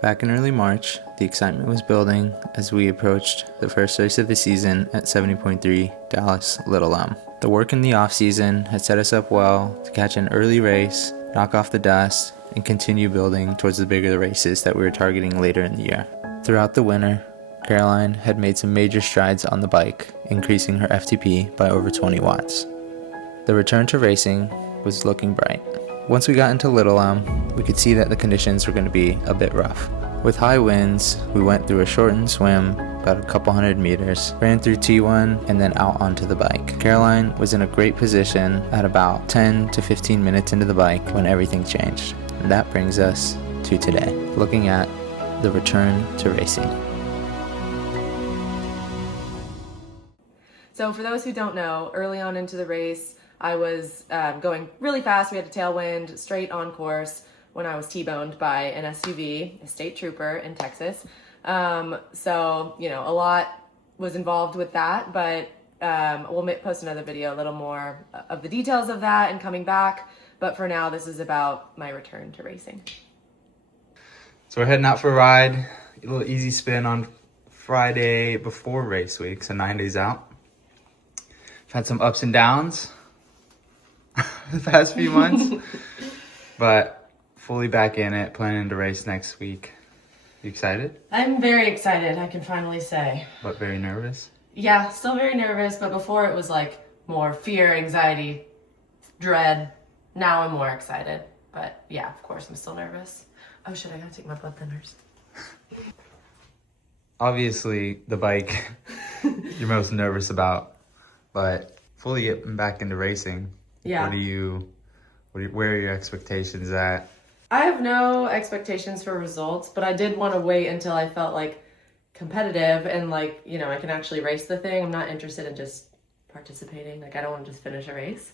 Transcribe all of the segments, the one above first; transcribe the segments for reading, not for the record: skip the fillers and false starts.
Back in early March, the excitement was building as we approached the first race of the season at 70.3 Dallas Little Elm. The work in the off-season had set us up well to catch an early race, knock off the dust, and continue building towards the bigger races that we were targeting later in the year. Throughout the winter, Caroline had made some major strides on the bike, increasing her FTP by over 20 watts. The return to racing was looking bright. Once we got into Little Elm, we could see that the conditions were going to be a bit rough. With high winds, we went through a shortened swim, about a couple hundred meters, ran through T1, and then out onto the bike. Caroline was in a great position at about 10 to 15 minutes into the bike when everything changed. And that brings us to today, looking at the return to racing. So for those who don't know, early on into the race, I was going really fast. We had a tailwind, straight on course, when I was T-boned by an SUV, a state trooper in Texas. So, you know, a lot was involved with that, but we'll post another video, a little more of the details of that and coming back. But for now, this is about my return to racing. So we're heading out for a ride, a little easy spin on Friday before race week, so 9 days out. I've had some ups and downs the past few months, but fully back in it, planning to race next week. You excited? I'm very excited, I can finally say. But very nervous? Yeah, still very nervous, but before it was like more fear, anxiety, dread. Now I'm more excited, but yeah, of course I'm still nervous. Oh shit, I gotta take my blood thinners. Obviously, the bike you're most nervous about, but fully getting back into racing. Yeah. Where are your expectations at? I have no expectations for results, but I did want to wait until I felt like competitive and like, you know, I can actually race the thing. I'm not interested in just participating. Like, I don't want to just finish a race,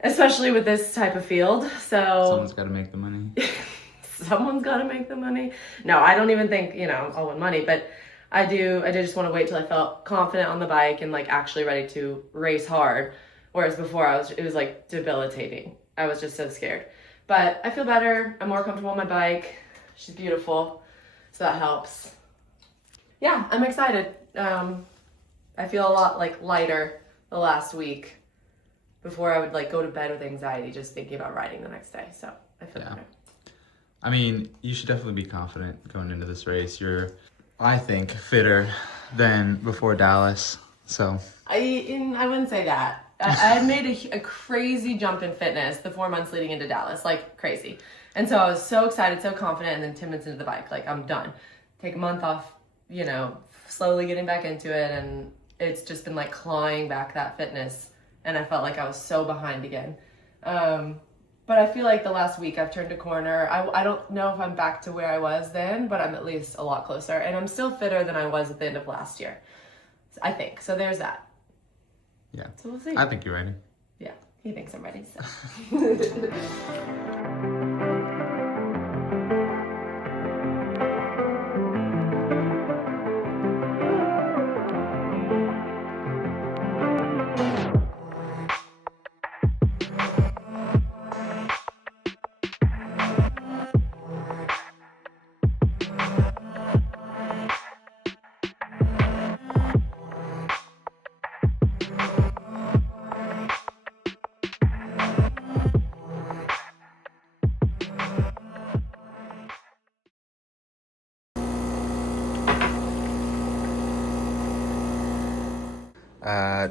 especially with this type of field. So Someone's got to make the money. Someone's got to make the money. No, I don't even think, you know, I'll win money, but I did just want to wait till I felt confident on the bike and like actually ready to race hard. Whereas before it was like debilitating. I was just so scared. But I feel better. I'm more comfortable on my bike. She's beautiful. So that helps. Yeah, I'm excited. I feel a lot like lighter the last week. Before I would like go to bed with anxiety just thinking about riding the next day. So I feel better. I mean, you should definitely be confident going into this race. You're, I think, fitter than before Dallas. So I wouldn't say that. I had made a crazy jump in fitness the 4 months leading into Dallas, like crazy. And so I was so excited, so confident, and then 10 minutes into the bike, like I'm done. Take a month off, you know, slowly getting back into it, and it's just been like clawing back that fitness, and I felt like I was so behind again. But I feel like the last week I've turned a corner. I don't know if I'm back to where I was then, but I'm at least a lot closer, and I'm still fitter than I was at the end of last year, I think. So there's that. Yeah. So we'll see. I think you're ready. Yeah, he thinks I'm ready, so.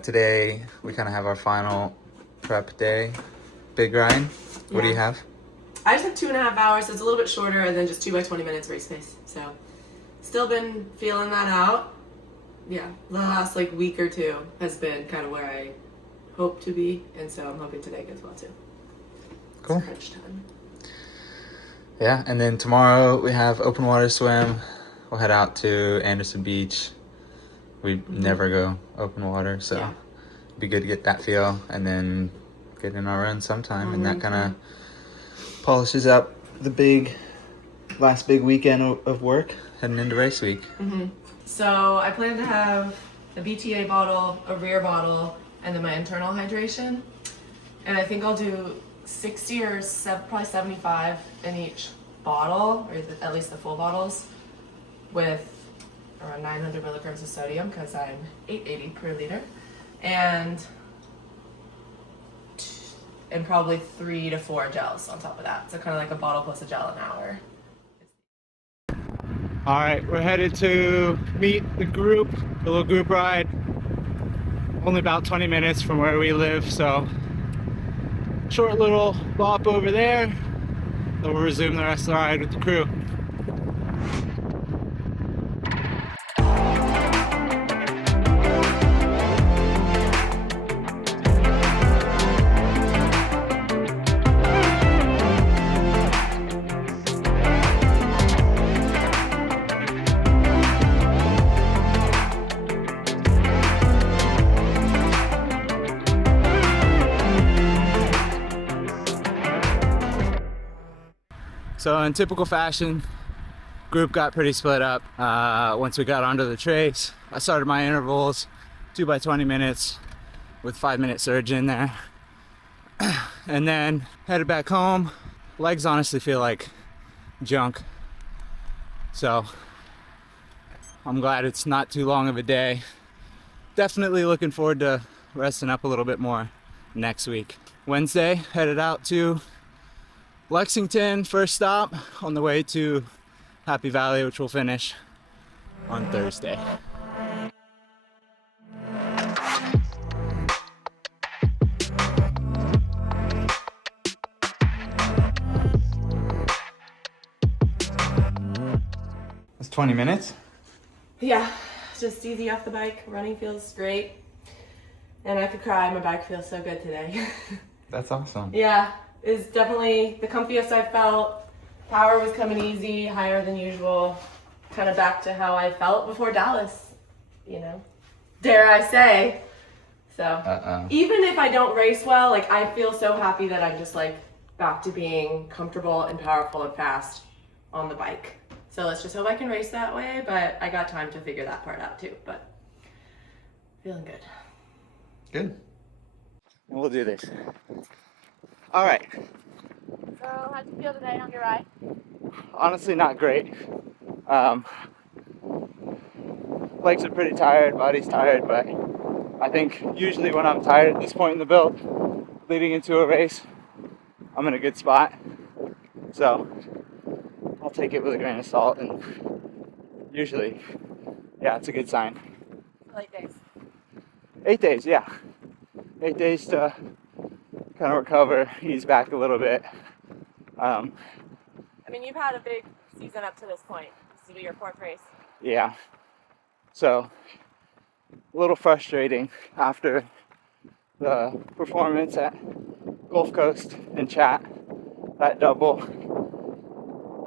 Today, we kind of have our final prep day. Big Ryan, what do you have? I just have 2.5 hours, so it's a little bit shorter, and then just 2 by 20 minutes race pace. So, still been feeling that out. Yeah, the last like week or two has been kind of where I hope to be, and so I'm hoping today goes well too. Cool. It's crunch time. Yeah, and then tomorrow we have open water swim. We'll head out to Anderson Beach. We never go open water, so it'd be good to get that feel and then get in our run sometime. And that kind of polishes up the last big weekend of work heading into race week. So I plan to have a BTA bottle, a rear bottle, and then my internal hydration. And I think I'll do 60 or probably 75 in each bottle, or at least the full bottles, with around 900 milligrams of sodium because I'm 880 per liter, and probably 3 to 4 gels on top of that. So kind of like a bottle plus a gel an hour. All right, we're headed to meet the group, the little group ride. Only about 20 minutes from where we live, so short little bop over there. Then we'll resume the rest of the ride with the crew. So in typical fashion, group got pretty split up once we got onto the trace. I started my intervals 2 by 20 minutes with 5-minute surge in there, and then headed back home. Legs honestly feel like junk, so I'm glad it's not too long of a day. Definitely looking forward to resting up a little bit more next week. Wednesday, headed out to Lexington, first stop on the way to Happy Valley, which we'll finish on Thursday. That's 20 minutes? Yeah, just easy off the bike. Running feels great. And I could cry, my bike feels so good today. That's awesome. Yeah, it's definitely the comfiest I've felt. Power was coming easy, higher than usual. Kind of back to how I felt before Dallas, you know? Dare I say. So, even if I don't race well, like I feel so happy that I'm just like back to being comfortable and powerful and fast on the bike. So let's just hope I can race that way, but I got time to figure that part out too, but feeling good. Good. We'll do this. All right. So how'd you feel today on your ride? Honestly, not great. Legs are pretty tired, body's tired, but I think usually when I'm tired at this point in the build, leading into a race, I'm in a good spot. So I'll take it with a grain of salt, and usually, yeah, it's a good sign. Late days. 8 days, yeah. 8 days to kind of recover, ease back a little bit. I mean, you've had a big season up to this point. This will be your 4th race. Yeah. So, a little frustrating after the performance at Gulf Coast and Chat, that double.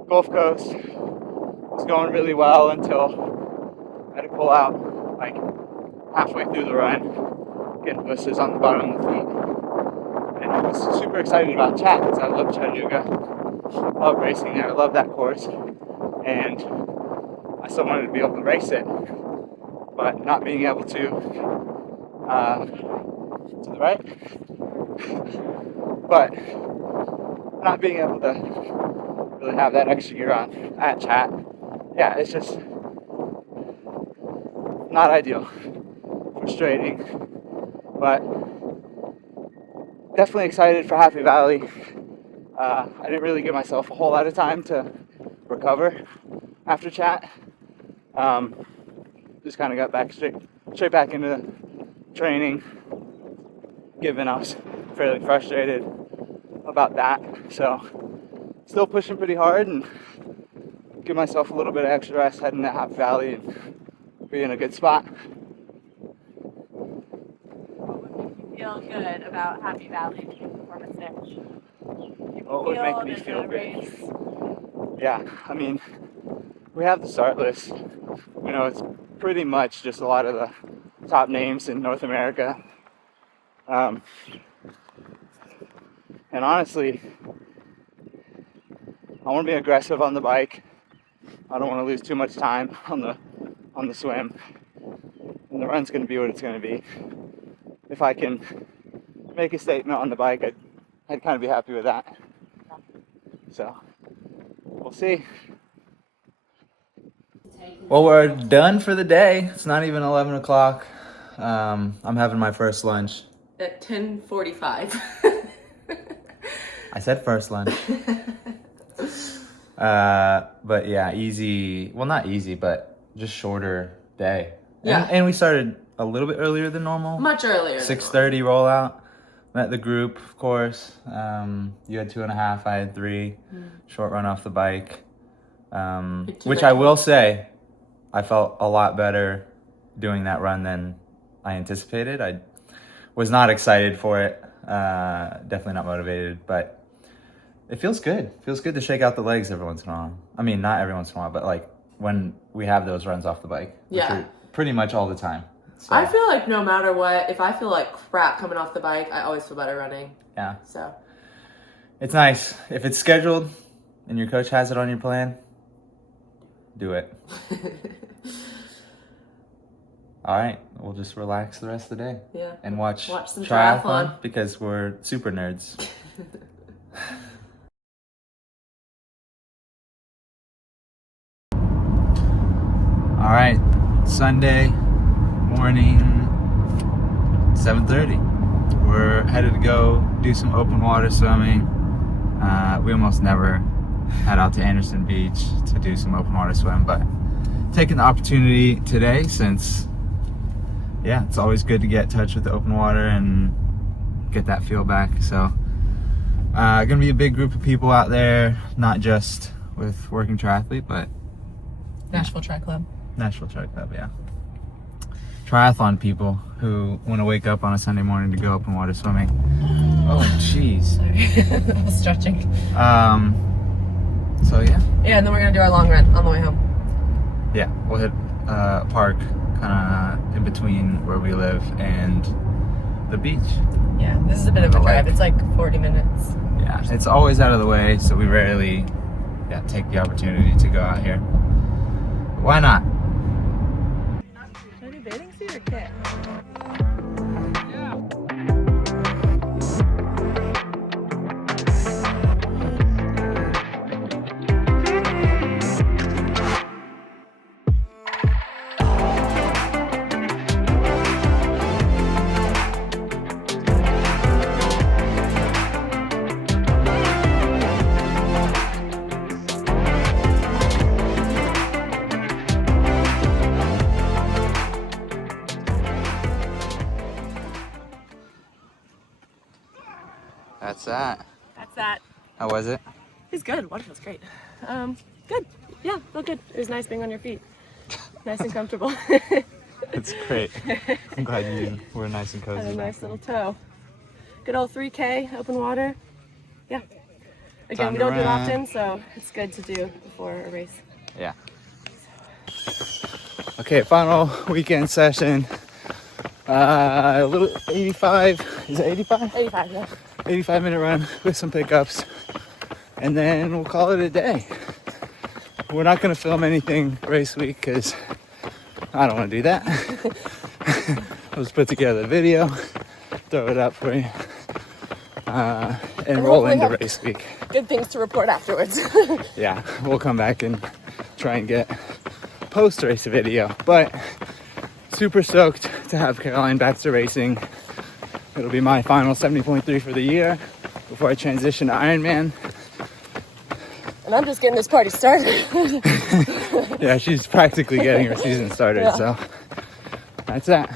Gulf Coast was going really well until I had to pull out like halfway through the run, getting blisters on the bottom of the feet. And I was super excited about Chat because I love Chattanooga, love racing there, I love that course, and I still wanted to be able to race it, but not being able to the right, but not being able to really have that extra gear on at Chat, yeah, it's just not ideal, frustrating, but definitely excited for Happy Valley. I didn't really give myself a whole lot of time to recover after Chat. Just kind of got back straight back into training, given I was fairly frustrated about that. So still pushing pretty hard and give myself a little bit of extra rest heading to Happy Valley and be in a good spot. What would make you feel good about Happy Valley and your performance there? What would make me feel good? Yeah, I mean, we have the start list. You know, it's pretty much just a lot of the top names in North America. And honestly, I want to be aggressive on the bike. I don't want to lose too much time on the swim. And the run's going to be what it's going to be. If I can make a statement on the bike, I'd kind of be happy with that. So We'll see. Well, we're done for the day. It's not even 11 o'clock. I'm having my first lunch. At 10:45. I said first lunch. But yeah, easy. Well, not easy, but just shorter day. Yeah. And we started a little bit earlier than normal. Much earlier. 6:30 rollout. Met the group, of course. You had 2.5, I had 3. Short run off the bike. Which I will say, I felt a lot better doing that run than I anticipated. I was not excited for it. Definitely not motivated, but it feels good. It feels good to shake out the legs every once in a while. I mean, not every once in a while, but like when we have those runs off the bike. Which Yeah. are pretty much all the time. So, I feel like no matter what, if I feel like crap coming off the bike, I always feel better running. yeah. So It's nice. If it's scheduled and your coach has it on your plan, do it. All right. We'll just relax the rest of the day. yeah. And watch some triathlon triathlon. because we're super nerds. All right, Sunday morning, 7:30. We're headed to go do some open water swimming. We almost never head out to Anderson Beach to do some open water swim, but taking the opportunity today since, yeah, it's always good to get in touch with the open water and get that feel back. So, gonna be a big group of people out there, not just with Working Triathlete, but Nashville Tri Club. Nashville Tri Club, yeah. Triathlon people who want to wake up on a Sunday morning to go open water swimming. Oh, jeez. Sorry. I was stretching. So yeah. Yeah, and then we're gonna do our long run on the way home. Yeah, we'll hit a park kind of in between where we live and the beach. Yeah, this is a bit of a drive. It's like 40 minutes. Yeah, it's always out of the way, so we rarely take the opportunity to go out here. But why not? Should I do bathing suit or kit? That's that. That's that. How was it? It's good. Water feels great. Good. Yeah, felt good. It was nice being on your feet. Nice and comfortable. It's great. I'm glad you were nice and cozy. And a nice little toe. Good old 3K, open water. Yeah. Again, we don't do it often, so it's good to do before a race. Yeah. Okay, final weekend session. A little 85. Is it 85? 85, yeah. 85-minute run with some pickups, and then we'll call it a day. We're not going to film anything race week because I don't want to do that. I'll just put together a video, throw it up for you, and roll into race week. Good things to report afterwards. Yeah, we'll come back and try and get post-race video, but super stoked to have Caroline back to racing. It'll be my final 70.3 for the year before I transition to Ironman. And I'm just getting this party started. Yeah, she's practically getting her season started, Yeah. so that's that.